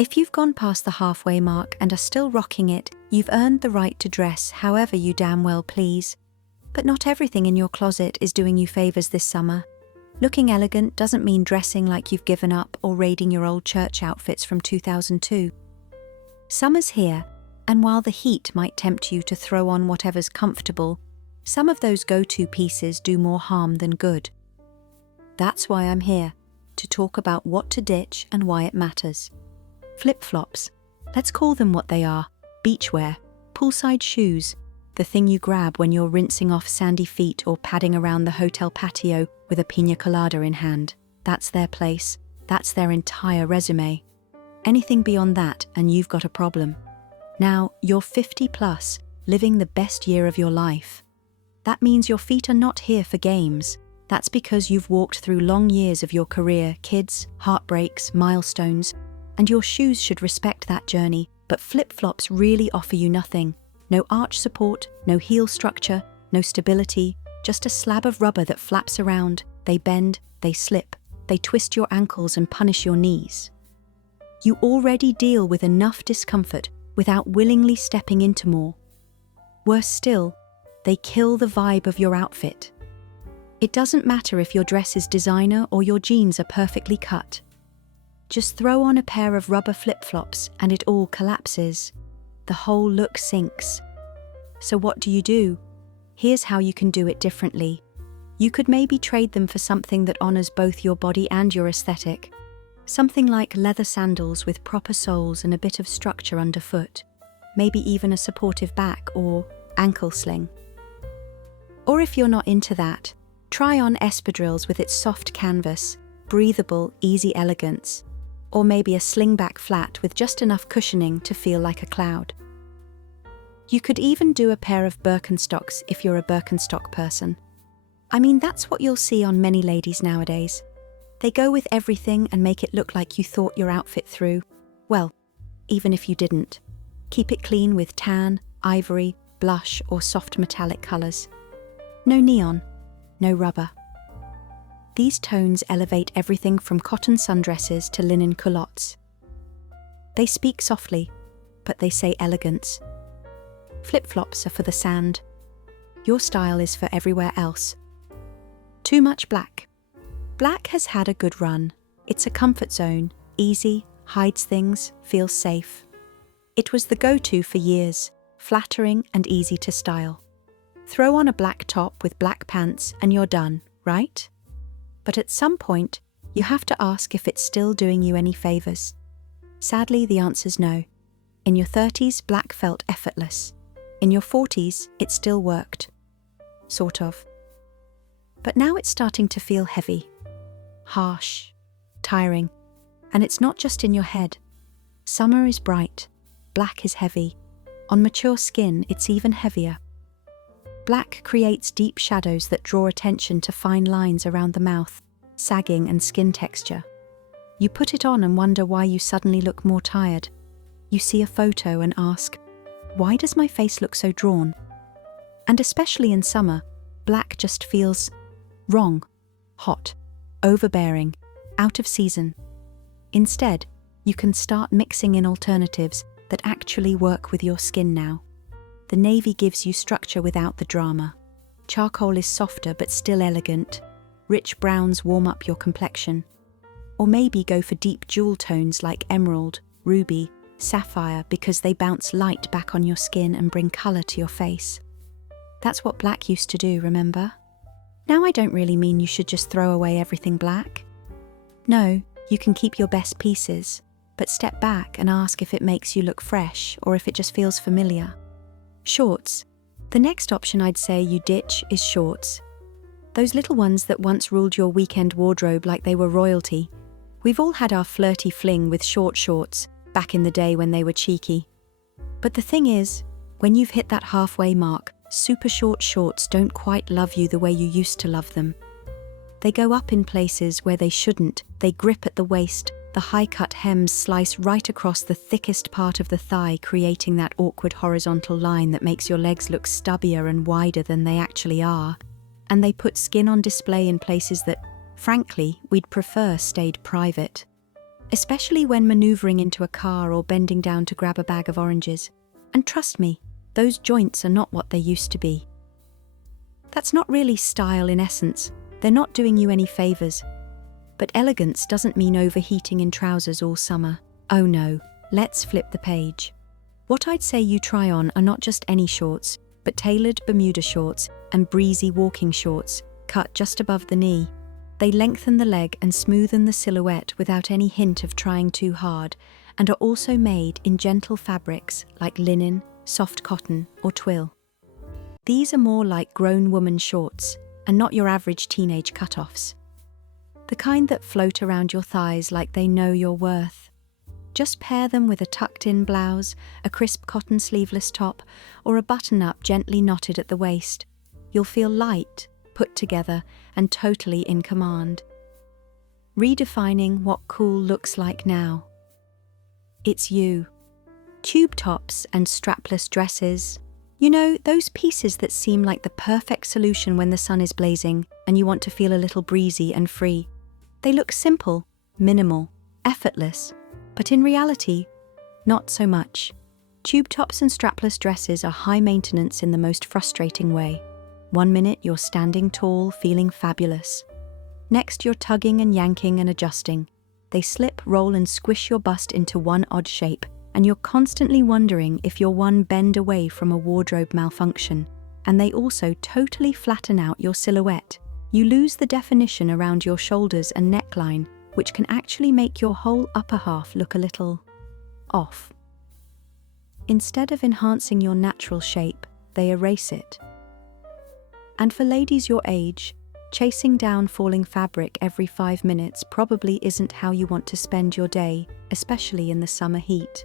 If you've gone past the halfway mark and are still rocking it, you've earned the right to dress however you damn well please. But not everything in your closet is doing you favors this summer. Looking elegant doesn't mean dressing like you've given up or raiding your old church outfits from 2002. Summer's here, and while the heat might tempt you to throw on whatever's comfortable, some of those go-to pieces do more harm than good. That's why I'm here, to talk about what to ditch and why it matters. Flip-flops. Let's call them what they are. Beachwear, poolside shoes, the thing you grab when you're rinsing off sandy feet or padding around the hotel patio with a piña colada in hand. That's their place. That's their entire resume. Anything beyond that and you've got a problem. Now, you're 50 plus, living the best year of your life. That means your feet are not here for games. That's because you've walked through long years of your career, kids, heartbreaks, milestones, and your shoes should respect that journey, but flip-flops really offer you nothing. No arch support, no heel structure, no stability, just a slab of rubber that flaps around. They bend, they slip, they twist your ankles and punish your knees. You already deal with enough discomfort without willingly stepping into more. Worse still, they kill the vibe of your outfit. It doesn't matter if your dress is designer or your jeans are perfectly cut. Just throw on a pair of rubber flip-flops and it all collapses. The whole look sinks. So what do? Here's how you can do it differently. You could maybe trade them for something that honors both your body and your aesthetic. Something like leather sandals with proper soles and a bit of structure underfoot. Maybe even a supportive back or ankle sling. Or if you're not into that, try on espadrilles with its soft canvas, breathable, easy elegance. Or maybe a slingback flat with just enough cushioning to feel like a cloud. You could even do a pair of Birkenstocks if you're a Birkenstock person. I mean, that's what you'll see on many ladies nowadays. They go with everything and make it look like you thought your outfit through. Well, even if you didn't. Keep it clean with tan, ivory, blush, or soft metallic colours. No neon, no rubber. These tones elevate everything from cotton sundresses to linen culottes. They speak softly, but they say elegance. Flip-flops are for the sand. Your style is for everywhere else. Too much black. Black has had a good run. It's a comfort zone, easy, hides things, feels safe. It was the go-to for years, flattering and easy to style. Throw on a black top with black pants and you're done, right? But at some point, you have to ask if it's still doing you any favors. Sadly, the answer's no. In your 30s, black felt effortless. In your 40s, it still worked. Sort of. But now it's starting to feel heavy, harsh, tiring. And it's not just in your head. Summer is bright, black is heavy. On mature skin, it's even heavier. Black creates deep shadows that draw attention to fine lines around the mouth, sagging and skin texture. You put it on and wonder why you suddenly look more tired. You see a photo and ask, why does my face look so drawn? And especially in summer, black just feels wrong, hot, overbearing, out of season. Instead, you can start mixing in alternatives that actually work with your skin now. The navy gives you structure without the drama. Charcoal is softer but still elegant. Rich browns warm up your complexion. Or maybe go for deep jewel tones like emerald, ruby, sapphire because they bounce light back on your skin and bring colour to your face. That's what black used to do, remember? Now I don't really mean you should just throw away everything black. No, you can keep your best pieces, but step back and ask if it makes you look fresh or if it just feels familiar. Shorts. The next option I'd say you ditch is shorts. Those little ones that once ruled your weekend wardrobe like they were royalty. We've all had our flirty fling with short shorts, back in the day when they were cheeky. But the thing is, when you've hit that halfway mark, super short shorts don't quite love you the way you used to love them. They go up in places where they shouldn't, they grip at the waist, the high-cut hems slice right across the thickest part of the thigh, creating that awkward horizontal line that makes your legs look stubbier and wider than they actually are. And they put skin on display in places that, frankly, we'd prefer stayed private. especially when maneuvering into a car or bending down to grab a bag of oranges. And trust me, those joints are not what they used to be. That's not really style in essence. They're not doing you any favors. But elegance doesn't mean overheating in trousers all summer. Oh no, let's flip the page. What I'd say you try on are not just any shorts, but tailored Bermuda shorts and breezy walking shorts, cut just above the knee. They lengthen the leg and smoothen the silhouette without any hint of trying too hard, and are also made in gentle fabrics like linen, soft cotton, or twill. These are more like grown woman shorts, and not your average teenage cutoffs. The kind that float around your thighs like they know your worth. Just pair them with a tucked-in blouse, a crisp cotton sleeveless top, or a button-up gently knotted at the waist. You'll feel light, put together, and totally in command. Redefining what cool looks like now. It's you. Tube tops and strapless dresses. You know, those pieces that seem like the perfect solution when the sun is blazing and you want to feel a little breezy and free. They look simple, minimal, effortless, but in reality, not so much. Tube tops and strapless dresses are high maintenance in the most frustrating way. 1 minute you're standing tall, feeling fabulous. Next you're tugging and yanking and adjusting. They slip, roll and squish your bust into one odd shape, and you're constantly wondering if you're one bend away from a wardrobe malfunction. And they also totally flatten out your silhouette. You lose the definition around your shoulders and neckline, which can actually make your whole upper half look a little off. Instead of enhancing your natural shape, they erase it. And for ladies your age, chasing down falling fabric every 5 minutes probably isn't how you want to spend your day, especially in the summer heat.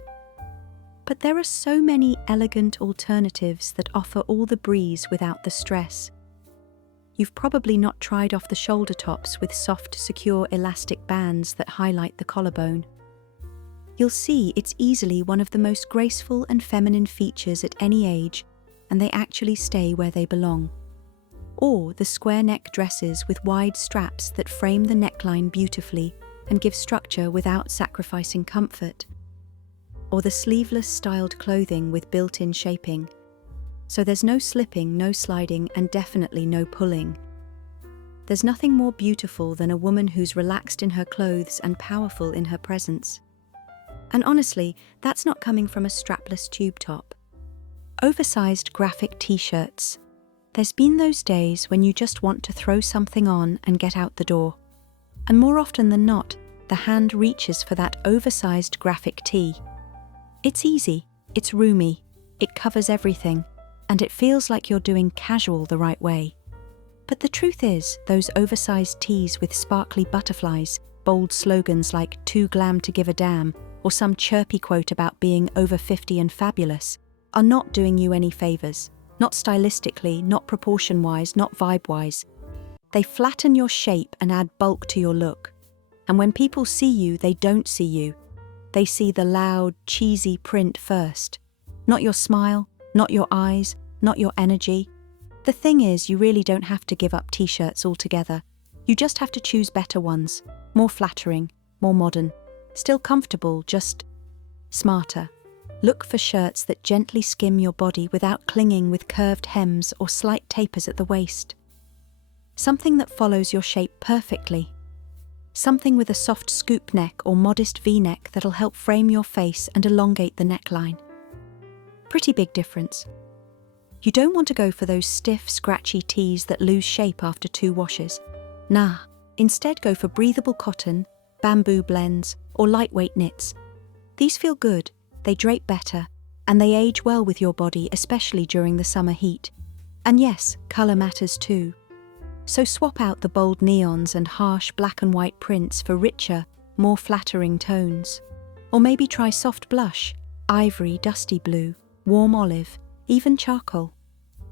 But there are so many elegant alternatives that offer all the breeze without the stress. You've probably not tried off the shoulder tops with soft, secure elastic bands that highlight the collarbone. You'll see it's easily one of the most graceful and feminine features at any age, and they actually stay where they belong. Or the square neck dresses with wide straps that frame the neckline beautifully and give structure without sacrificing comfort. Or the sleeveless styled clothing with built-in shaping. So there's no slipping, no sliding, and definitely no pulling. There's nothing more beautiful than a woman who's relaxed in her clothes and powerful in her presence. And honestly, that's not coming from a strapless tube top. Oversized graphic t-shirts. There's been those days when you just want to throw something on and get out the door. And more often than not, the hand reaches for that oversized graphic tee. It's easy, it's roomy, it covers everything, and it feels like you're doing casual the right way. But the truth is, those oversized tees with sparkly butterflies, bold slogans like "too glam to give a damn," or some chirpy quote about being over 50 and fabulous, are not doing you any favors. Not stylistically, not proportion-wise, not vibe-wise. They flatten your shape and add bulk to your look. And when people see you, they don't see you. They see the loud, cheesy print first. Not your smile, not your eyes, not your energy. The thing is, you really don't have to give up t-shirts altogether. You just have to choose better ones, more flattering, more modern, still comfortable, just smarter. Look for shirts that gently skim your body without clinging with curved hems or slight tapers at the waist. Something that follows your shape perfectly. Something with a soft scoop neck or modest V-neck that'll help frame your face and elongate the neckline. Pretty big difference. You don't want to go for those stiff, scratchy tees that lose shape after 2 washes. Nah, instead go for breathable cotton, bamboo blends, or lightweight knits. These feel good, they drape better, and they age well with your body, especially during the summer heat. And yes, colour matters too. So swap out the bold neons and harsh black and white prints for richer, more flattering tones. Or maybe try soft blush, ivory, dusty blue, warm olive, even charcoal.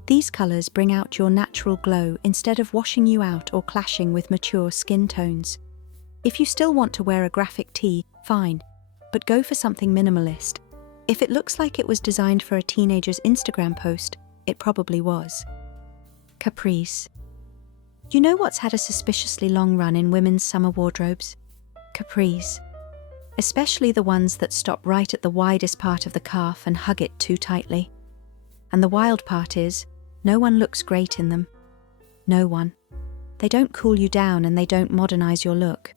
These colours bring out your natural glow instead of washing you out or clashing with mature skin tones. If you still want to wear a graphic tee, fine, but go for something minimalist. If it looks like it was designed for a teenager's Instagram post, it probably was. Capris. You know what's had a suspiciously long run in women's summer wardrobes? Capris. especially the ones that stop right at the widest part of the calf and hug it too tightly. And the wild part is, no one looks great in them. No one. They don't cool you down and they don't modernize your look.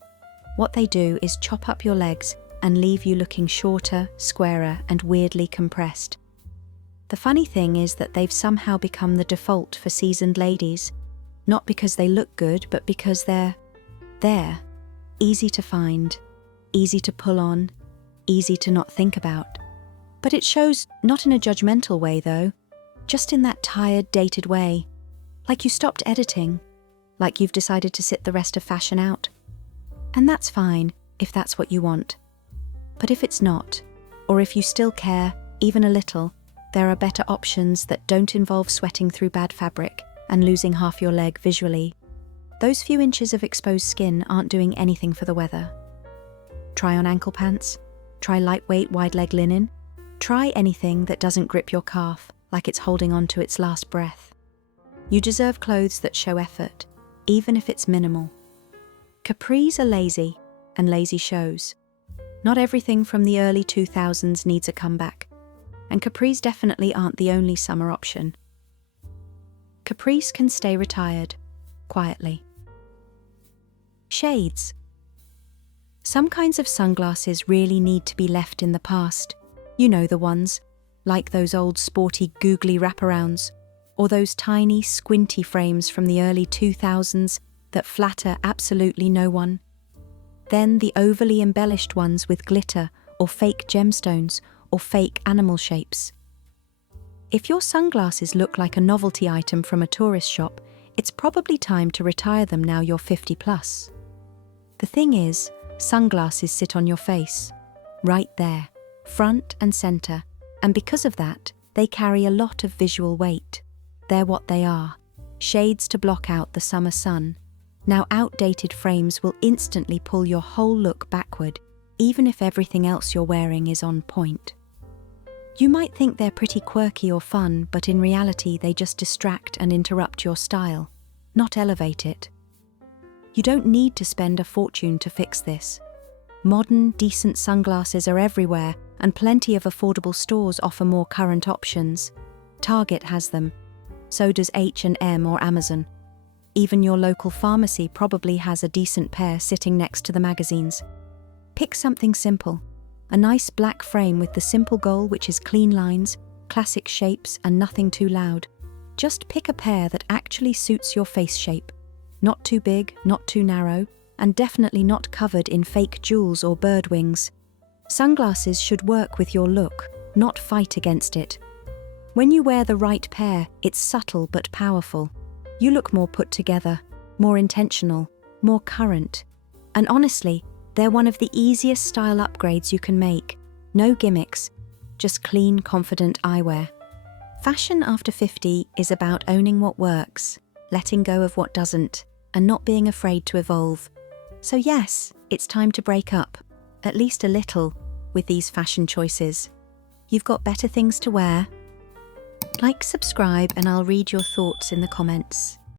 What they do is chop up your legs and leave you looking shorter, squarer, and weirdly compressed. The funny thing is that they've somehow become the default for seasoned ladies, not because they look good, but because they're there, easy to find, easy to pull on, easy to not think about. But it shows not in a judgmental way though, just in that tired, dated way. Like you stopped editing, like you've decided to sit the rest of fashion out. And that's fine, if that's what you want. But if it's not, or if you still care, even a little, there are better options that don't involve sweating through bad fabric and losing half your leg visually. Those few inches of exposed skin aren't doing anything for the weather. Try on ankle pants, try lightweight wide leg linen, try anything that doesn't grip your calf like it's holding on to its last breath. You deserve clothes that show effort, even if it's minimal. Capris are lazy, and lazy shows. Not everything from the early 2000s needs a comeback, and capris definitely aren't the only summer option. Capris can stay retired, quietly. Shades. Some kinds of sunglasses really need to be left in the past. You know the ones, like those old sporty googly wraparounds, or those tiny squinty frames from the early 2000s that flatter absolutely no one. Then the overly embellished ones with glitter or fake gemstones or fake animal shapes. If your sunglasses look like a novelty item from a tourist shop, it's probably time to retire them now you're 50 plus. The thing is, sunglasses sit on your face, right there, front and center, and because of that, they carry a lot of visual weight. They're what they are, shades to block out the summer sun. Now outdated frames will instantly pull your whole look backward, even if everything else you're wearing is on point. You might think they're pretty quirky or fun, but in reality they just distract and interrupt your style, not elevate it. You don't need to spend a fortune to fix this. Modern, decent sunglasses are everywhere, and plenty of affordable stores offer more current options. Target has them. So does H&M or Amazon. Even your local pharmacy probably has a decent pair sitting next to the magazines. Pick something simple. A nice black frame with the simple goal which is clean lines, classic shapes, and nothing too loud. Just pick a pair that actually suits your face shape. Not too big, not too narrow, and definitely not covered in fake jewels or bird wings. Sunglasses should work with your look, not fight against it. When you wear the right pair, it's subtle but powerful. You look more put together, more intentional, more current. And honestly, they're one of the easiest style upgrades you can make. No gimmicks, just clean, confident eyewear. Fashion after 50 is about owning what works, letting go of what doesn't, and not being afraid to evolve. So yes, it's time to break up, at least a little, with these fashion choices. You've got better things to wear. Like, subscribe, and I'll read your thoughts in the comments.